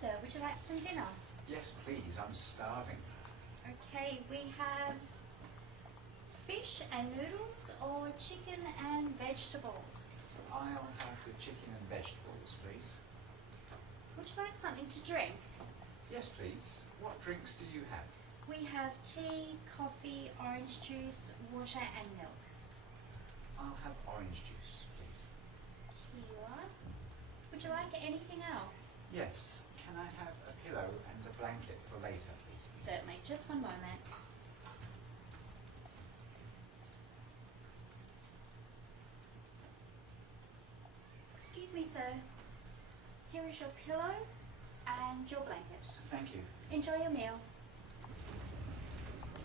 sir. Would you like some dinner? Yes, please. I'm starving. Okay, we have fish and noodles or chicken and vegetables. I'll have the chicken and vegetables, please. Would you like something to drink? Yes, please. What drinks do you have? We have tea, coffee, orange juice, water and milk. I'll have orange juice, please. Here you are. Would you like anything else? Yes. Can I have a pillow and a blanket for later, please? Certainly. Just one moment. Excuse me, sir. Here is your pillow and your blanket. Thank you. Enjoy your meal.